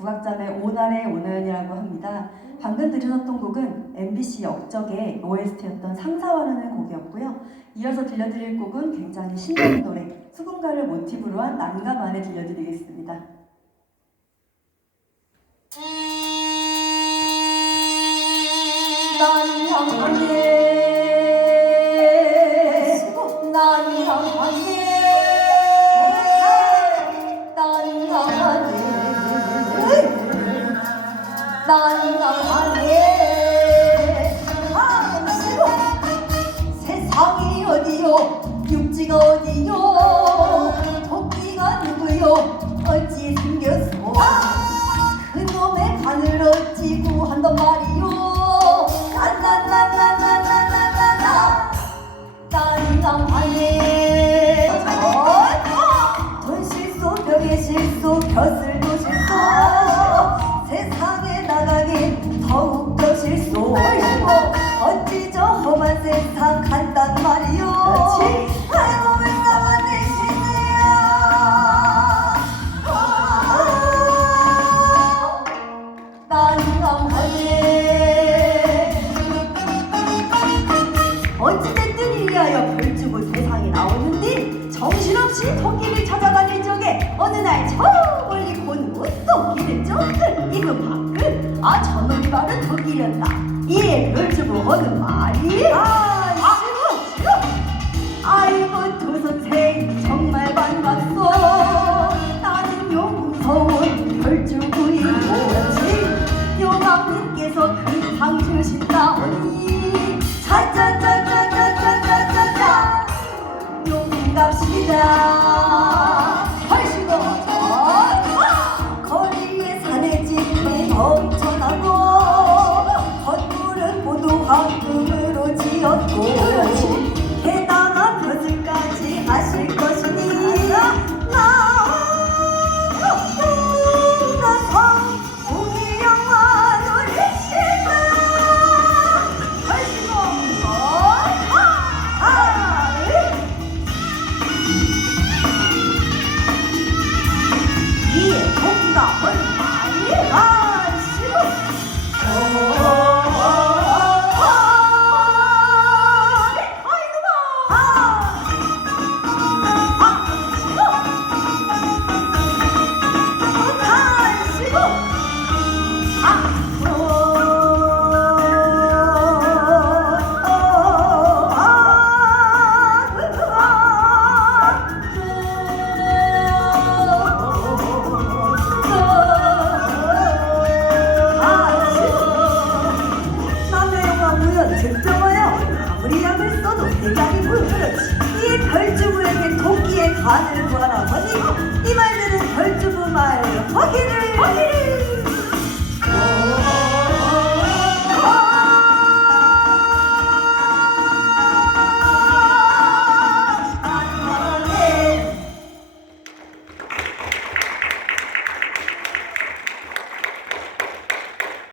조각자매 오날의 오늘이라고 합니다. 방금 들으셨던 곡은 MBC 역적의 OST였던 상사화라는 곡이었고요. 이어서 들려드릴 곡은 굉장히 신나는 노래 수군가를 모티브로 한 난가만에 들려드리겠습니다. 난 향하 수없이 토끼를 찾아다닐 적에 어느 날 저 멀리 곤곳 토끼를 쫓은 이분 밖을 아 저놈이 바로 토끼란다. 이에 별주부 어는 말이? 아 싫어 싫어 아이고 도선생 정말 반갑소. 나는 용궁서원 별주부인 모였지? 요강님께서 그 상주신다 오니 차차차 down. 가는 바람은 이말